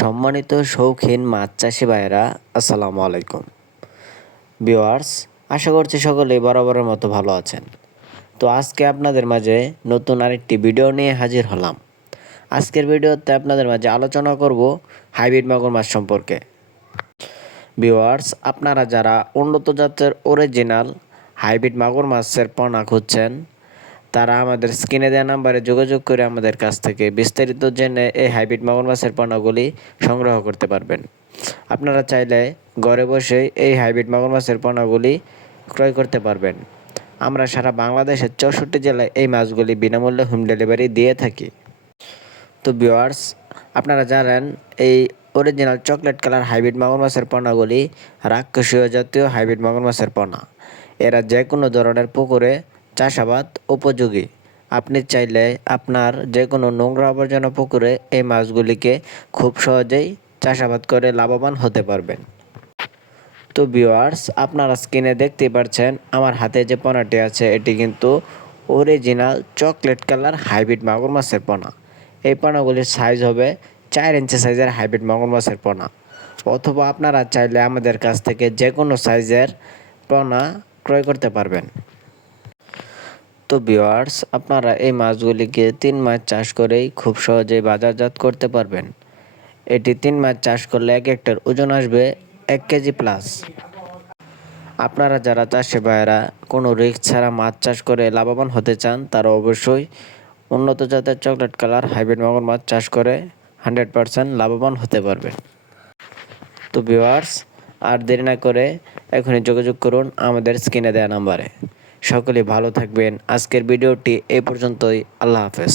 সম্মানিত শৌখিন মাছ চাষি ভাইয়েরা, আসসালামু আলাইকুম। ভিউয়ার্স, আশা করছি সকলেই বরাবরের মতো ভালো আছেন। তো আজকে আপনাদের মাঝে নতুন আরেকটি ভিডিও নিয়ে হাজির হলাম। আজকের ভিডিওতে আপনাদের মাঝে আলোচনা করব হাইব্রিড মাগুর মাছ সম্পর্কে। ভিউয়ার্স, আপনারা যারা উন্নত জাতের অরিজিনাল হাইব্রিড মাগুর মাছের পোনা খুঁজছেন, তারা আমাদের স্ক্রিনে দেওয়া নাম্বারে যোগাযোগ করে আমাদের কাছ থেকে বিস্তারিত জেনে এই হাইব্রিড মাগুর মাছের পোনাগুলি সংগ্রহ করতে পারবেন। আপনারা চাইলে ঘরে বসেই এই হাইব্রিড মাগুর মাছের পোনাগুলি ক্রয় করতে পারবেন। আমরা সারা বাংলাদেশের 64 জেলায় এই মাছগুলি বিনামূল্যে হোম ডেলিভারি দিয়ে থাকি। তো ভিউয়ার্স, আপনারা জানেন এই অরিজিনাল চকলেট কালার হাইব্রিড মাগুর মাছের পোনাগুলি রাক্ষসীয় জাতীয় হাইব্রিড মাগুর মাছের পোনা। এরা যে কোনো ধরনের পুকুরে চাষাবাদ উপযোগী। আপনি চাইলে আপনার যে কোনো নোংরা আবর্জনা পুকুরে এই মাছগুলিকে খুব সহজেই চাষাবাদ করে লাভবান হতে পারবেন। তো ভিউয়ার্স, আপনারা স্ক্রিনে দেখতেই পাচ্ছেন আমার হাতে যে পোনাটি আছে, এটি কিন্তু অরিজিনাল চকলেট কালার হাইব্রিড মাগুর মাছের পোনা। এই পোনাগুলির সাইজ হবে 4 ইঞ্চি সাইজের হাইব্রিড মাগুর মাছের পোনা। অথবা আপনারা চাইলে আমাদের কাছ থেকে যে কোনো সাইজের পোনা ক্রয় করতে পারবেন। তো ভিউয়ার্স, আপনারা এই মাছগুলিকে 3 মাস চাষ করেই খুব সহজেই বাজারজাত করতে পারবেন। এটি 3 মাস চাষ করলে এক একটার ওজন আসবে 1 কেজি প্লাস। আপনারা যারা চাষি ভাইয়েরা কোনো রিস্ক ছাড়া মাছ চাষ করে লাভবান হতে চান, তারা অবশ্যই উন্নত জাতের চকলেট কালার হাইব্রিড মাগুর মাছ চাষ করে 100% লাভবান হতে পারবেন। তো ভিউয়ার্স, আর দেরি না করে এখনই যোগাযোগ করুন আমাদের স্ক্রিনে দেওয়া নাম্বারে। সকলে ভালো থাকবেন। আজকের ভিডিওটি এই পর্যন্তই। আল্লাহ হাফেজ।